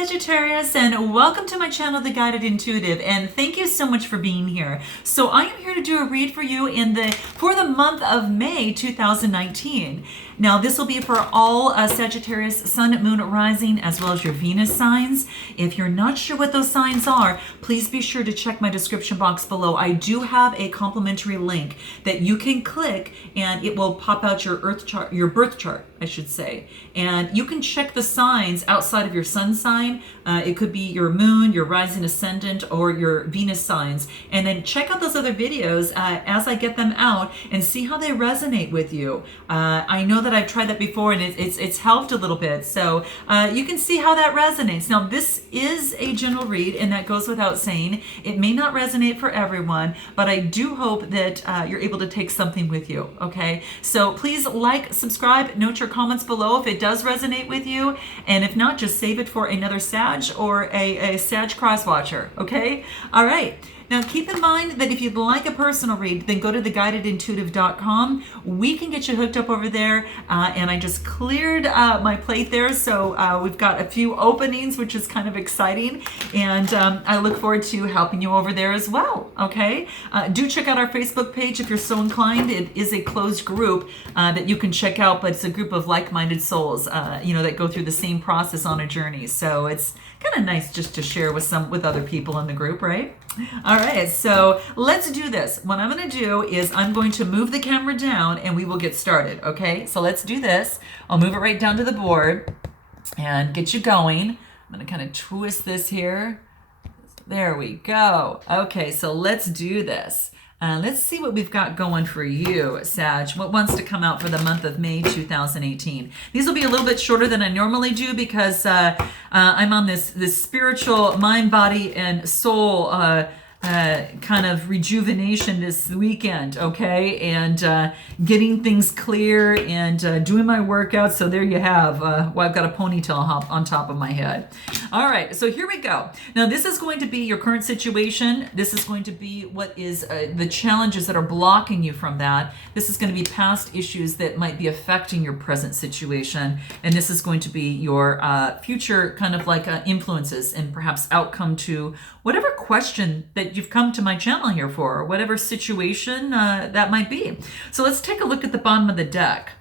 Sagittarius, and welcome to my channel, The Guided Intuitive, and thank you so much for being here. So I am here to do a read for you for the month of May 2019. Now this will be for all Sagittarius Sun, Moon, Rising, as well as your Venus signs. If you're not sure what those signs are, please be sure to check my description box below. I do have a complimentary link that you can click and it will pop out your earth chart, your birth chart, I should say. And you can check the signs outside of your sun sign. It could be your moon, your rising ascendant, or your Venus signs. And then check out those other videos as I get them out and see how they resonate with you. I know that I've tried that before and it's helped a little bit. So you can see how that resonates. Now this is a general read, and that goes without saying. It may not resonate for everyone, but I do hope that you're able to take something with you, okay? So please like, subscribe, note your comments below if it does resonate with you, and if not, just save it for another Sag or a Sag cross watcher, okay? All right. Now keep in mind that if you'd like a personal read, then go to theguidedintuitive.com. We can get you hooked up over there, and I just cleared my plate there, so we've got a few openings, which is kind of exciting, and I look forward to helping you over there as well, okay? Do check out our Facebook page if you're so inclined. It is a closed group that you can check out, but it's a group of like-minded souls, that go through the same process on a journey, so it's kind of nice just to share with other people in the group, right? All right, so let's do this. What I'm going to do is I'm going to move the camera down and we will get started, okay? So let's do this. I'll move it right down to the board and get you going. I'm going to kind of twist this here. There we go. Okay, so let's do this. Let's see what we've got going for you, Sag. What wants to come out for the month of May 2018? These will be a little bit shorter than I normally do because I'm on this spiritual mind, body, and soul kind of rejuvenation this weekend, okay? And getting things clear and doing my workout. So there you have, well, I've got a ponytail on top of my head. All right, so here we go. Now this is going to be your current situation. This is going to be what is the challenges that are blocking you from that. This is going to be past issues that might be affecting your present situation. And this is going to be your future kind of like influences and perhaps outcome to whatever question that you've come to my channel here for, or whatever situation that might be. So let's take a look at the bottom of the deck.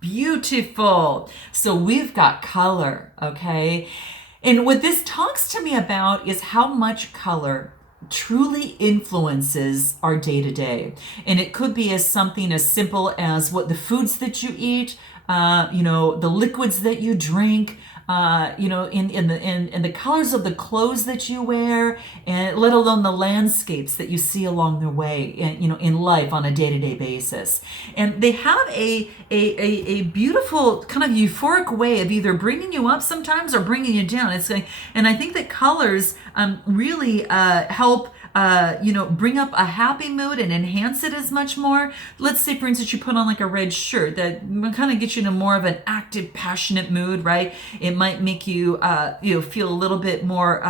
Beautiful. So we've got color, okay? And what this talks to me about is how much color truly influences our day-to-day. And it could be as something as simple as what the foods that you eat, the liquids that you drink, in the colors of the clothes that you wear, and let alone the landscapes that you see along the way, in life on a day-to-day basis. And they have a beautiful kind of euphoric way of either bringing you up sometimes or bringing you down. And I think that colors really help bring up a happy mood and enhance it as much more. Let's say, for instance, you put on like a red shirt that kind of gets you into more of an active, passionate mood, right? It might make you, feel a little bit more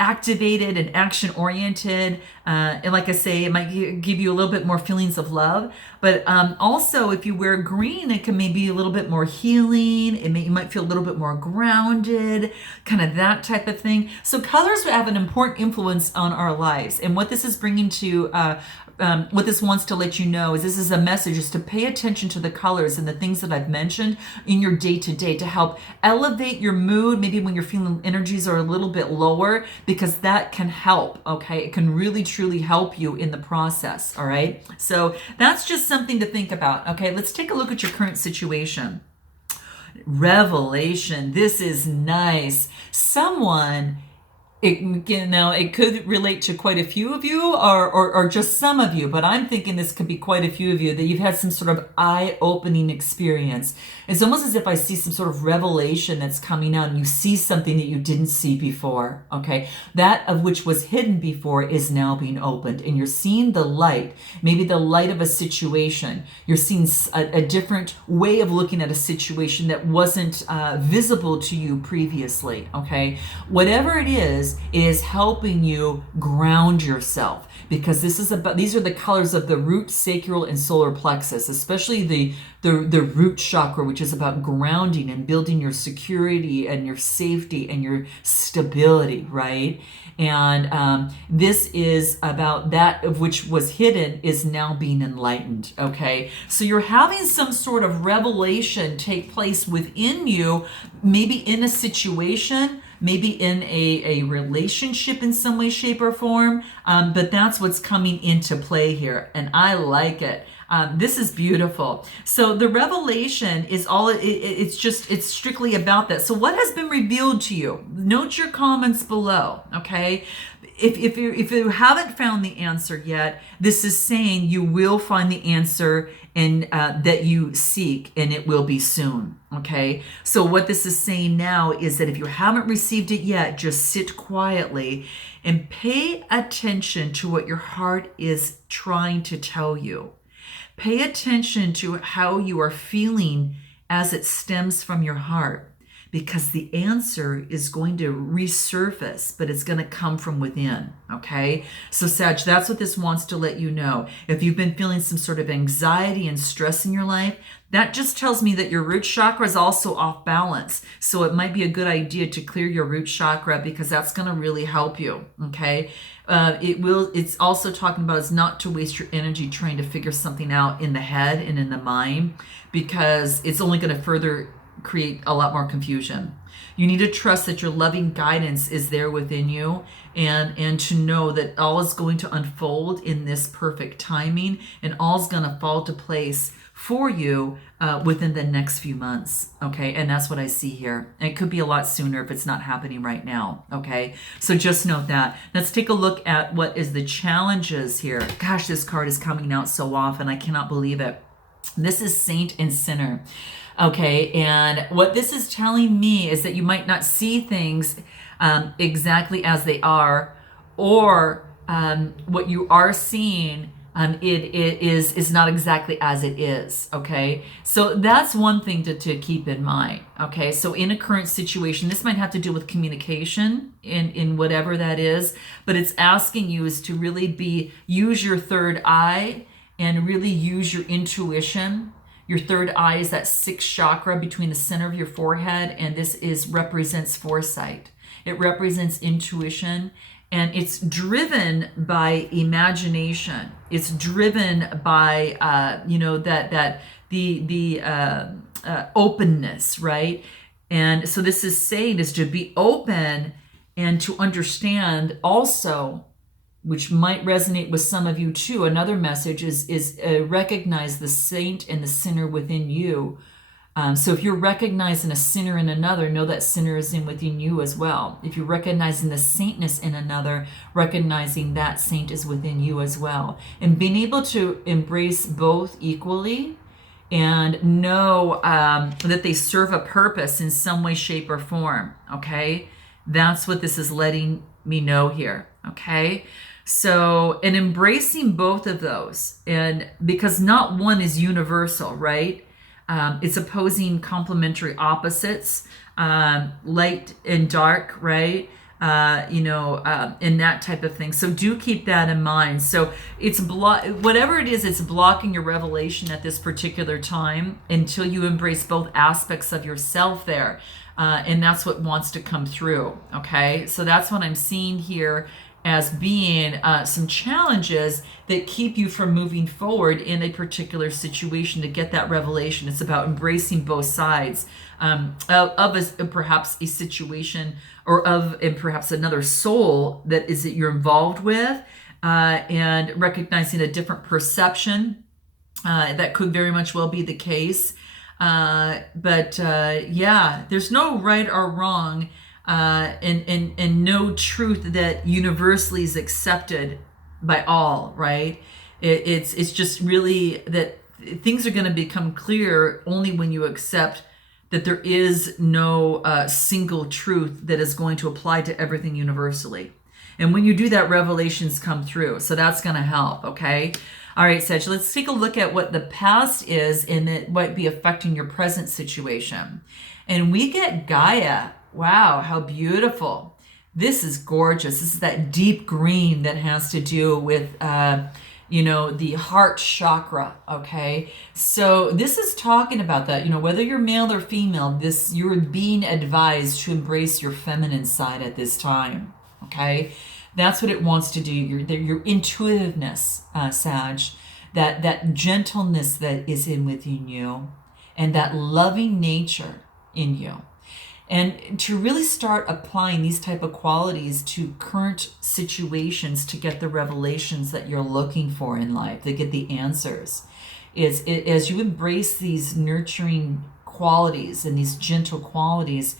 activated and action-oriented. And like I say, it might give you a little bit more feelings of love. But also, if you wear green, it can maybe a little bit more healing. You might feel a little bit more grounded, kind of that type of thing. So colors have an important influence on our lives. And what this is bringing to what this wants to let you know is this is a message, is to pay attention to the colors and the things that I've mentioned in your day-to-day to help elevate your mood, maybe when you're feeling energies are a little bit lower, because that can help, okay? It can really, truly help you in the process, all right? So that's just something to think about, okay? Let's take a look at your current situation. Revelation, this is nice. It could relate to quite a few of you or just some of you, but I'm thinking this could be quite a few of you that you've had some sort of eye-opening experience. It's almost as if I see some sort of revelation that's coming out and you see something that you didn't see before, okay? That of which was hidden before is now being opened, and you're seeing the light, maybe the light of a situation. You're seeing a different way of looking at a situation that wasn't visible to you previously, okay? Whatever it is, it is helping you ground yourself, because these are the colors of the root, sacral, and solar plexus, especially the root chakra, which is about grounding and building your security and your safety and your stability, right? And this is about that of which was hidden is now being enlightened, okay? So you're having some sort of revelation take place within you, maybe in a situation, maybe in a relationship in some way, shape, or form, but that's what's coming into play here, and I like it. This is beautiful. So the revelation is all, it's strictly about that. So what has been revealed to you? Note your comments below, okay? If you haven't found the answer yet, this is saying you will find the answer and that you seek, and it will be soon, okay? So what this is saying now is that if you haven't received it yet, just sit quietly and pay attention to what your heart is trying to tell you. Pay attention to how you are feeling as it stems from your heart, because the answer is going to resurface, but it's going to come from within, okay? So Sag, that's what this wants to let you know. If you've been feeling some sort of anxiety and stress in your life, that just tells me that your root chakra is also off balance. So it might be a good idea to clear your root chakra, because that's going to really help you, okay? It's also talking about is not to waste your energy trying to figure something out in the head and in the mind, because it's only going to further create a lot more confusion. You need to trust that your loving guidance is there within you, and to know that all is going to unfold in this perfect timing, and all is going to fall to place for you within the next few months, okay? And that's what I see here. It could be a lot sooner if it's not happening right now, okay? So just note that. Let's take a look at what is the challenges here. Gosh, this card is coming out so often. I cannot believe it. This is Saint and Sinner. Okay, and what this is telling me is that you might not see things exactly as they are, or what you are seeing it is not exactly as it is, okay? So that's one thing to keep in mind, okay? So in a current situation, this might have to do with communication in whatever that is, but it's asking you is to really use your third eye and really use your intuition. Your third eye is that sixth chakra between the center of your forehead, and this represents foresight. It represents intuition, and it's driven by imagination. It's driven by the openness, right? And so this is saying is to be open and to understand also, which might resonate with some of you too. Another message is recognize the saint and the sinner within you. So if you're recognizing a sinner in another, know that sinner is within you as well. If you're recognizing the saintness in another, recognizing that saint is within you as well. And being able to embrace both equally and know that they serve a purpose in some way, shape, or form, okay? That's what this is letting me know here, okay? So, and embracing both of those, and because not one is universal, right? It's opposing complementary opposites, light and dark, right? And that type of thing. So do keep that in mind. So it's whatever it is, it's blocking your revelation at this particular time until you embrace both aspects of yourself there. And that's what wants to come through. Okay. So that's what I'm seeing here as being some challenges that keep you from moving forward in a particular situation to get that revelation. It's about embracing both sides of perhaps a situation or of perhaps another soul that you're involved with, and recognizing a different perception. That could very much well be the case. But there's no right or wrong. And no truth that universally is accepted by all, right? It's just really that things are going to become clear only when you accept that there is no single truth that is going to apply to everything universally. And when you do that, revelations come through. So that's going to help, okay? All right, Sag, let's take a look at what the past is and it might be affecting your present situation. And we get Gaia. Wow, how beautiful. This is gorgeous. This is that deep green that has to do with, the heart chakra. Okay. So this is talking about that, whether you're male or female, you're being advised to embrace your feminine side at this time. Okay. That's what it wants to do. Your intuitiveness, Sag, that gentleness that is within you, and that loving nature in you. And to really start applying these type of qualities to current situations to get the revelations that you're looking for in life, to get the answers, as you embrace these nurturing qualities and these gentle qualities,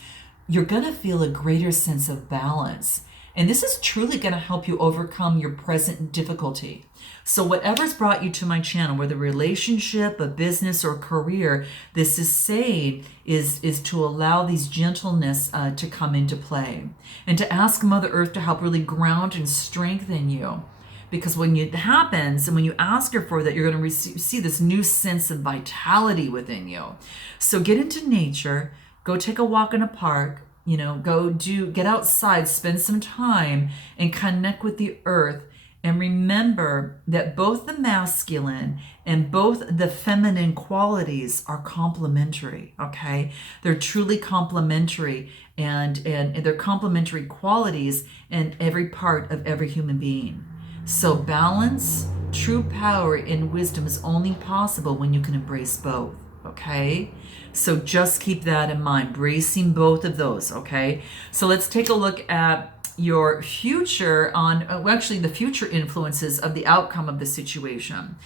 you're going to feel a greater sense of balance. And this is truly going to help you overcome your present difficulty. So whatever's brought you to my channel, whether relationship, a business, or career, this is saying is to allow these gentleness to come into play, and to ask Mother Earth to help really ground and strengthen you. Because when it happens, and when you ask her for that, you're going to see this new sense of vitality within you. So get into nature, go take a walk in a park, get outside, spend some time, and connect with the earth. And remember that both the masculine and both the feminine qualities are complementary, okay? They're truly complementary, and they're complementary qualities in every part of every human being. So balance, true power, and wisdom is only possible when you can embrace both, okay? So just keep that in mind, bracing both of those, okay? So let's take a look at your future the future influences of the outcome of the situation.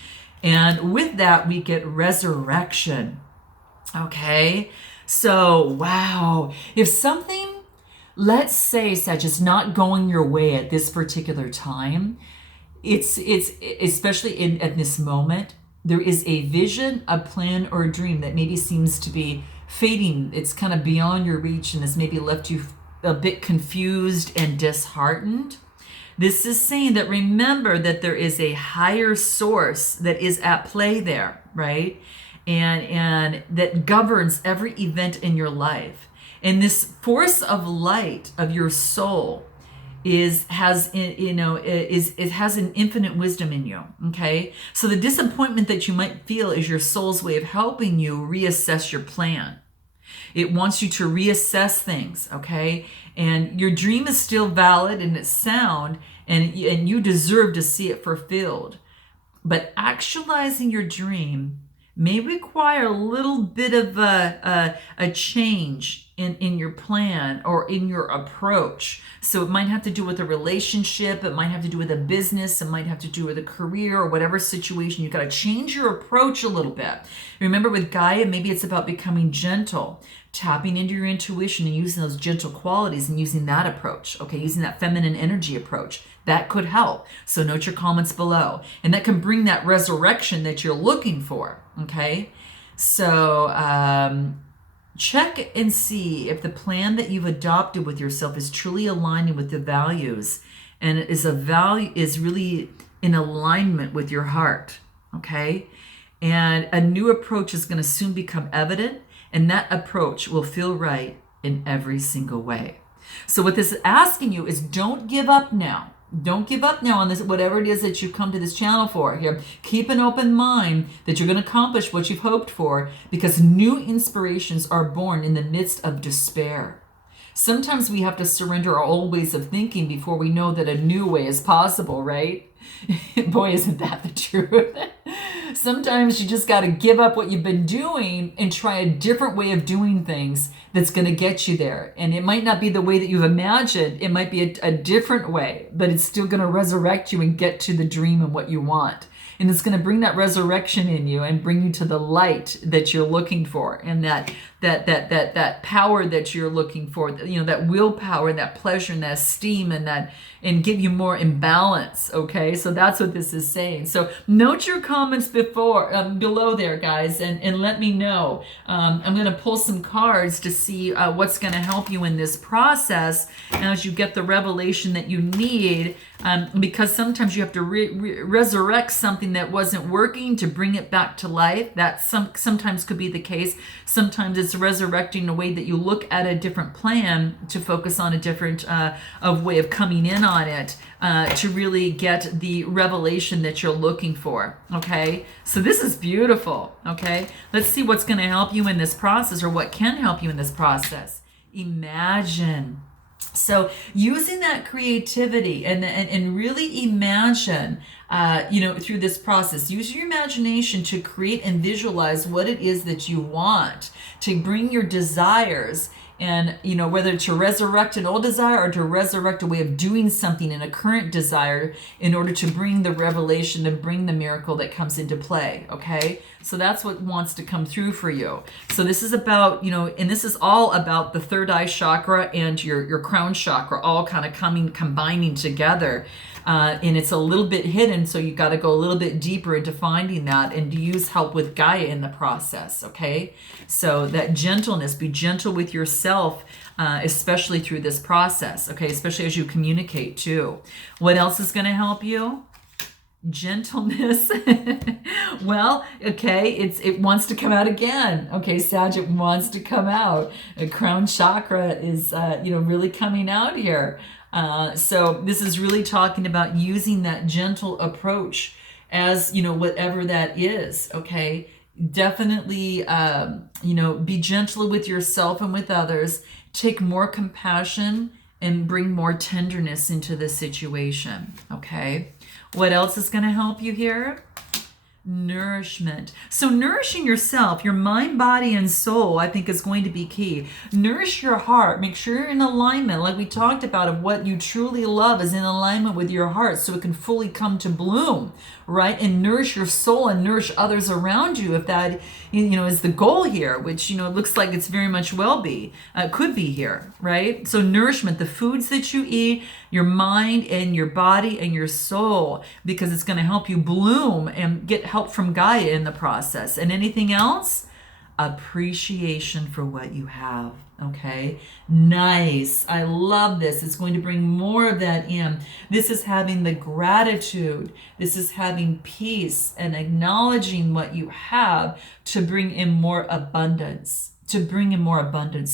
And with that, we get resurrection, okay? So, wow. If something, let's say, such is not going your way at this particular time, it's especially at this moment, there is a vision, a plan, or a dream that maybe seems to be fading. It's kind of beyond your reach, and has maybe left you a bit confused and disheartened. This is saying that remember that there is a higher source that is at play there, right? And that governs every event in your life. And this force of light of your soul has an infinite wisdom in you. Okay, so the disappointment that you might feel is your soul's way of helping you reassess your plan. It wants you to reassess things, okay? And your dream is still valid and it's sound, and you deserve to see it fulfilled. But actualizing your dream may require a little bit of a change in your plan or in your approach. So it might have to do with a relationship, it might have to do with a business, it might have to do with a career, or whatever situation. You've got to change your approach a little bit. Remember, with Gaia, maybe it's about becoming gentle, tapping into your intuition and using those gentle qualities and using that approach, okay, using that feminine energy approach. That could help. So note your comments below. And that can bring that resurrection that you're looking for, okay? So check and see if the plan that you've adopted with yourself is truly aligning with the values, and it is really in alignment with your heart, okay? And a new approach is going to soon become evident, and that approach will feel right in every single way. So what this is asking you is, don't give up now. Don't give up now on this, whatever it is that you've come to this channel for here. Keep an open mind that you're going to accomplish what you've hoped for, because new inspirations are born in the midst of despair. Sometimes we have to surrender our old ways of thinking before we know that a new way is possible, right? Boy, isn't that the truth? Sometimes you just got to give up what you've been doing and try a different way of doing things that's going to get you there. And it might not be the way that you've imagined. It might be a different way, but it's still going to resurrect you and get to the dream and what you want. And it's going to bring that resurrection in you and bring you to the light that you're looking for, and that power that you're looking for, that willpower and that pleasure and that esteem and give you more in balance, okay? So that's what this is saying. So note your comments below there, guys, and let me know. I'm going to pull some cards to see what's going to help you in this process as you get the revelation that you need, because sometimes you have to resurrect something that wasn't working to bring it back to life. That sometimes could be the case. Sometimes it's it's resurrecting a way that you look at a different plan to focus on a different of way of coming in on it to really get the revelation that you're looking for. Okay, so this is beautiful. Okay, let's see what's going to help you in this process, or what can help you in this process. Imagine. So using that creativity and really imagine, through this process, use your imagination to create and visualize what it is that you want, to bring your desires, and, whether to resurrect an old desire or to resurrect a way of doing something in a current desire in order to bring the revelation and bring the miracle that comes into play. Okay. So that's what wants to come through for you. So this is about, and this is all about the third eye chakra and your crown chakra all kind of combining together. And it's a little bit hidden, so you got to go a little bit deeper into finding that and to use help with Gaia in the process, okay? So that gentleness, be gentle with yourself, especially through this process, okay? Especially as you communicate too. What else is going to help you? Gentleness. Well, okay, it wants to come out again. Okay, Sag, it wants to come out. The crown chakra is, really coming out here. So this is really talking about using that gentle approach as, whatever that is. Okay, definitely, be gentle with yourself and with others. Take more compassion and bring more tenderness into the situation. Okay. What else is going to help you here? Nourishment. So nourishing yourself, your mind, body, and soul, I think is going to be key. Nourish your heart. Make sure you're in alignment, like we talked about, of what you truly love is in alignment with your heart so it can fully come to bloom, right? And nourish your soul and nourish others around you if that, is the goal here, which, it looks like it's very much could be here, right? So nourishment, the foods that you eat, your mind and your body and your soul, because it's going to help you bloom and get help from Gaia in the process. And anything else? Appreciation for what you have. Okay, nice. I love this. It's going to bring more of that in. This is having the gratitude. This is having peace and acknowledging what you have to bring in more abundance.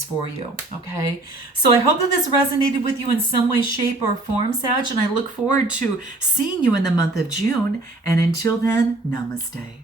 For you. Okay. So I hope that this resonated with you in some way, shape, or form, Sag, and I look forward to seeing you in the month of June. And until then, namaste.